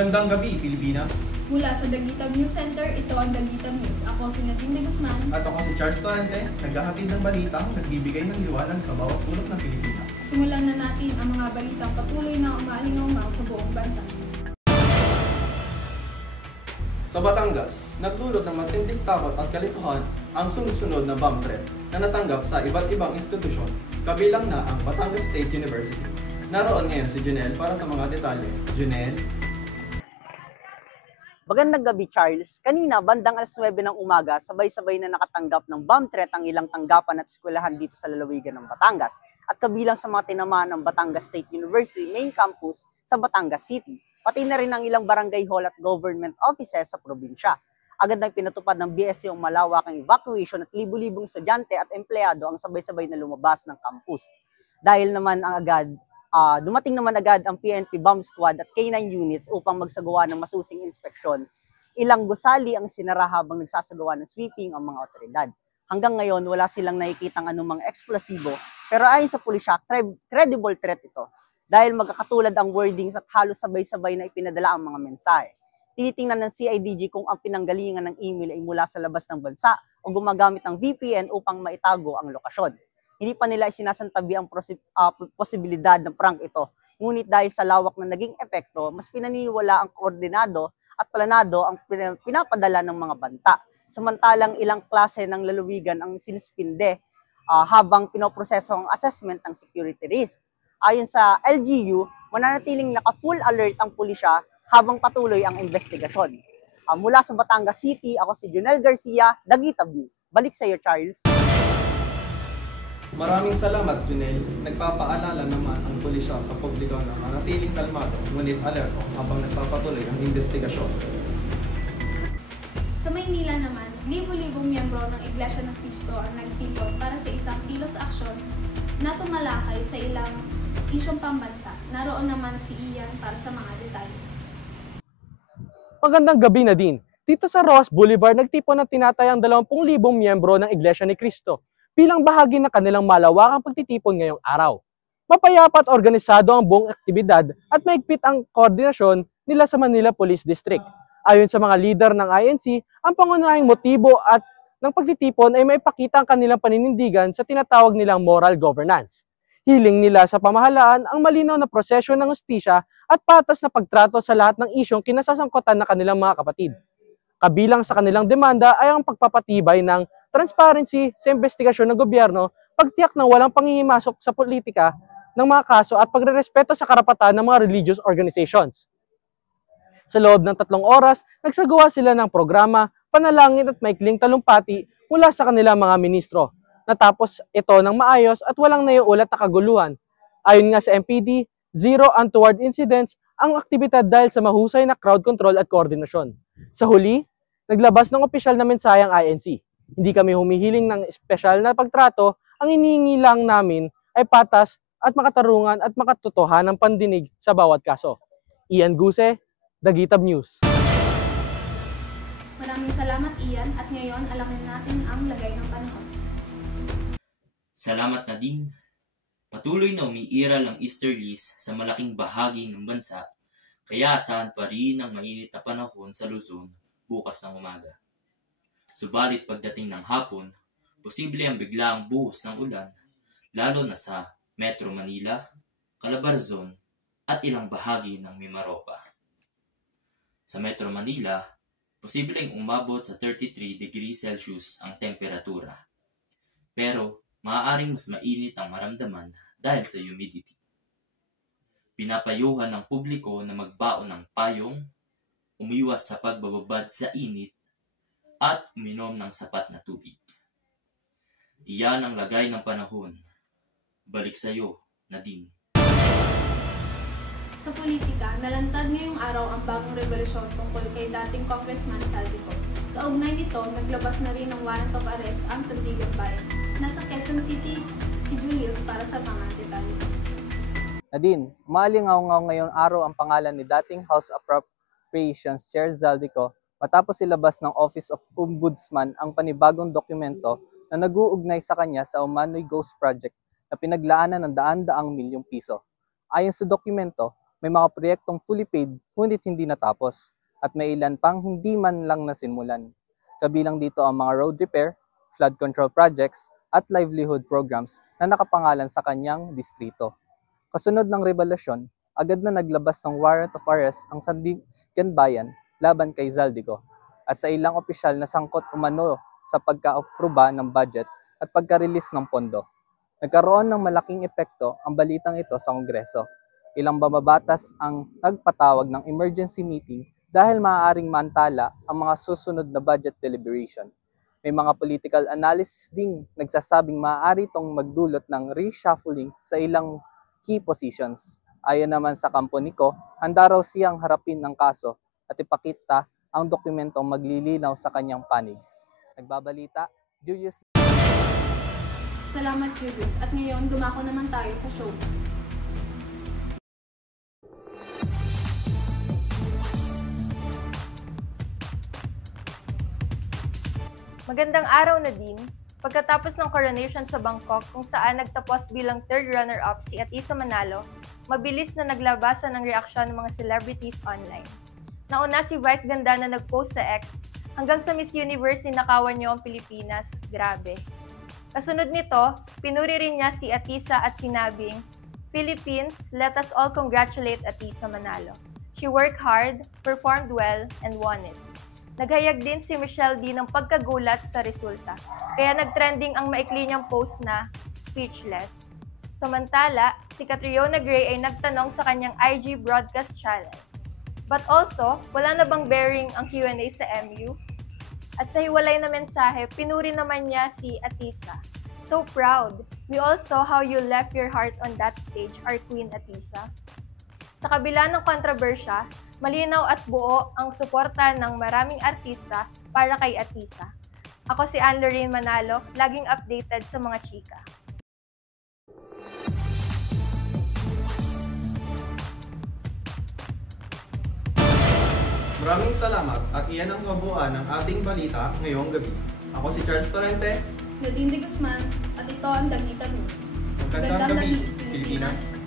Magandang gabi, Pilipinas. Mula sa Daguitab News Center, ito ang Daguitab News. Ako si Nadine de Guzman. At ako si Charles Torrente, naghahatid ng balitang nagbibigay ng liwanag sa bawat sulok ng Pilipinas. Simulan na natin ang mga balitang patuloy na umaalingaw sa buong bansa. Sa Batangas, nagdulot ng matinding takot at kalituhan ang sunod-sunod na bomb threat na natanggap sa iba't ibang institusyon, kabilang na ang Batangas State University. Naroon ngayon si Junel para sa mga detalye. Junel? Magandang gabi, Charles. Kanina, bandang alas 9 ng umaga, sabay-sabay na nakatanggap ng bomb threat ang ilang tanggapan at eskwelahan dito sa lalawigan ng Batangas at kabilang sa mga tinamaan ng Batangas State University main campus sa Batangas City, pati na rin ang ilang barangay hall at government offices sa probinsya. Agad na pinatupad ng BSU ang malawakang evacuation at libu-libong estudyante at empleyado ang sabay-sabay na lumabas ng campus. Dahil naman dumating naman agad ang PNP Bomb Squad at K9 units upang magsagawa ng masusing inspeksyon. Ilang gusali ang sinara habang nagsasagawa ng sweeping ang mga otoridad. Hanggang ngayon, wala silang nakikitang anumang eksplosibo, pero ayon sa pulisya, credible threat ito dahil magkakatulad ang wordings at halos sabay-sabay na ipinadala ang mga mensahe. Tinitingnan ng CIDG kung ang pinanggalingan ng email ay mula sa labas ng bansa o gumagamit ng VPN upang maitago ang lokasyon. Hindi pa nila isinasantabi ang posibilidad ng prank ito. Ngunit dahil sa lawak na naging epekto, mas pinaniniwala ang koordinado at planado ang pinapadala ng mga banta. Samantalang ilang klase ng lalawigan ang sinuspinde habang pinoproseso ang assessment ng security risk. Ayon sa LGU, mananatiling naka-full alert ang pulisya habang patuloy ang investigasyon. Mula sa Batangas City, ako si Junel Garcia, Daguitab News. Balik sa iyo, Charles. Maraming salamat, Junel. Nagpapaalala naman ang pulisya sa publiko na manatiling kalmado, ngunit alerto habang nagpapatuloy ang investigasyon. Sa Maynila naman, libo-libong miyembro ng Iglesia ng Cristo ang nagtipon para sa isang kilos aksyon na tumalakay sa ilang isyong pambansa. Naroon naman si Ian para sa mga detalye. Magandang gabi na din. Dito sa Roas Boulevard, nagtipon ng tinatayang 20,000 miyembro ng Iglesia ni Cristo bilang bahagi ng kanilang malawakang pagtitipon ngayong araw. Mapayapa at organisado ang buong aktibidad at mahigpit ang koordinasyon nila sa Manila Police District. Ayon sa mga leader ng INC, ang pangunahing motibo at ng pagtitipon ay maipakita ang kanilang paninindigan sa tinatawag nilang moral governance. Hiling nila sa pamahalaan ang malinaw na prosesyo ng hustisya at patas na pagtrato sa lahat ng isyong kinasasangkutan ng kanilang mga kapatid. Kabilang sa kanilang demanda ay ang pagpapatibay ng transparency sa investigasyon ng gobyerno, pagtiyak ng walang panghihimasok sa politika ng mga kaso at pagrerespeto sa karapatan ng mga religious organizations. Sa loob ng 3 oras, nagsagawa sila ng programa, panalangin at maikling talumpati mula sa kanilang mga ministro. Natapos ito ng maayos at walang naiulat na kaguluhan. Ayon nga sa MPD, zero untoward incidents ang aktibidad dahil sa mahusay na crowd control at koordinasyon. Sa huli, naglabas ng opisyal na mensahe ang INC. Hindi kami humihiling ng espesyal na pagtrato, ang hinihingi lang namin ay patas at makatarungan at makatotohanang pandinig sa bawat kaso. Ian Guse, Daguitab News. Maraming salamat, Ian, at ngayon alamin natin ang lagay ng panahon. Salamat, Nadine. Patuloy na umiiral ang easterlies sa malaking bahagi ng bansa, kaya asahan pa rin ang mainit na panahon sa Luzon bukas ng umaga. Subalit pagdating ng hapon, posible ang biglaang buhos ng ulan, lalo na sa Metro Manila, Calabarzon, at ilang bahagi ng Mimaropa. Sa Metro Manila, posibleng umabot sa 33 degrees Celsius ang temperatura. Pero maaaring mas mainit ang maramdaman dahil sa humidity. Pinapayuhan ng publiko na magbaon ng payong, umiwas sa pagbababad sa init, at uminom ng sapat na tubig. Iyan ang lagay ng panahon. Balik sa iyo, Nadine. Sa politika, nalantad ngayong araw ang bagong revolusyon tungkol kay dating Congressman Saldico. Kaugnay nito, naglabas na rin ng warrant of arrest ang Sandigan Bayan. Nasa Quezon City, si Julius para sa mga detalye. Nadine, umalingaw-ngaw ngayong araw ang pangalan ni dating House Appropriations Chair Zaldico matapos ilabas ng Office of Ombudsman ang panibagong dokumento na nag-uugnay sa kanya sa Umano'y Ghost Project na pinaglaanan ng daan-daang milyong piso. Ayon sa dokumento, May mga proyektong fully paid ngunit hindi natapos at may ilan pang hindi man lang nasimulan. Kabilang dito ang mga road repair, flood control projects at livelihood programs na nakapangalan sa kanyang distrito. Kasunod ng revelasyon, agad na naglabas ng warrant of arrest ang Sandigan Bayan laban kay Zaldico at sa ilang opisyal na sangkot umano sa pagka-aproba ng budget at pagka-release ng pondo. Nagkaroon ng malaking epekto ang balitang ito sa Kongreso. Ilang mababatas ang nagpatawag ng emergency meeting dahil maaaring mantala ang mga susunod na budget deliberation. May mga political analysis ding nagsasabing maaari itong magdulot ng reshuffling sa ilang key positions. Ayon naman sa kampo ni Ko, handa raw siyang harapin ang kaso at ipakita ang dokumentong maglilinaw sa kanyang panig. Nagbabalita, Julius. Salamat, Julius. At ngayon, dumako naman tayo sa showbiz. Magandang araw, Nadine. Pagkatapos ng coronation sa Bangkok kung saan nagtapos bilang third runner-up si Atisa Manalo, mabilis na naglabasan ang reaksyon ng mga celebrities online. Nauna si Vice Ganda na nag-post sa X, hanggang sa Miss Universe ninakawan niyo ang Pilipinas, grabe. Kasunod nito, pinuri rin niya si Atisa at sinabing, Philippines, let us all congratulate Atisa Manalo. She worked hard, performed well, and won it. Naghayag din si Michelle D ng pagkagulat sa resulta, kaya nagtrending ang maikli niyang post na speechless. Samantala, si Catriona Gray ay nagtanong sa kanyang IG broadcast channel. But also, wala na bang bearing ang Q&A sa MU? At sa hiwalay na mensahe, pinuri naman niya si Atisa. So proud! We all saw how you left your heart on that stage, our Queen Atisa. Sa kabila ng kontrobersya, malinaw at buo ang suporta ng maraming artista para kay Atisa. Ako si Anne-Lorraine Manalo, laging updated sa mga chika. Maraming salamat at iyan ang kabuuan ng ating balita ngayong gabi. Ako si Charles Torrente. Nadine de Guzman, at ito ang Dagitan News. Magandang gabi, Pilipinas.